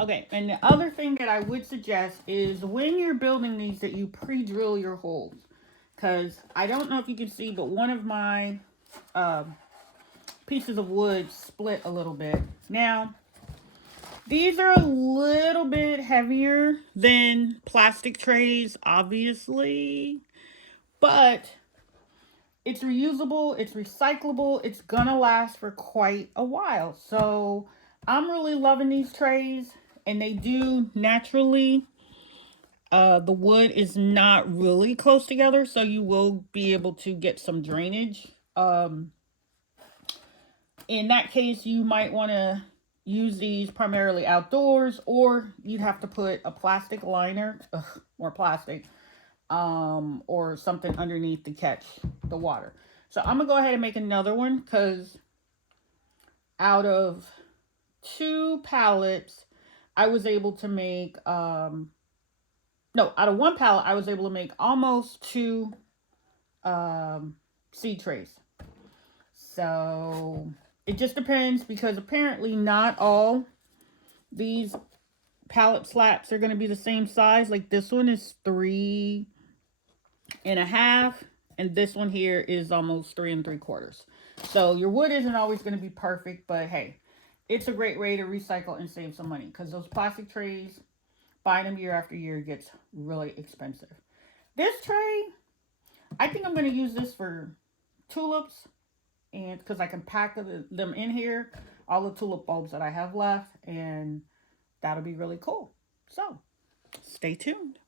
Okay, and the other thing that I would suggest is when you're building these that you pre-drill your holes. Because I don't know if you can see, but one of my uh, pieces of wood split a little bit. Now, these are a little bit heavier than plastic trays, obviously. But it's reusable, it's recyclable, it's gonna last for quite a while. So I'm really loving these trays, and they do naturally. The wood is not really close together, so you will be able to get some drainage. In that case, you might want to use these primarily outdoors, or you'd have to put a plastic liner, more plastic, or something underneath to catch the water. So I'm gonna go ahead and make another one because out of two pallets, I was able to make no, out of one pallet, I was able to make almost two seed trays. So it just depends because apparently not all these pallet slats are going to be the same size. Like this one is 3.5, and this one here is almost 3 3/4. So your wood isn't always going to be perfect, but hey, it's a great way to recycle and save some money because those plastic trays, buying them year after year gets really expensive. This tray, I think I'm going to use this for tulips, and because I can pack them in here, all the tulip bulbs that I have left, and that'll be really cool. So stay tuned.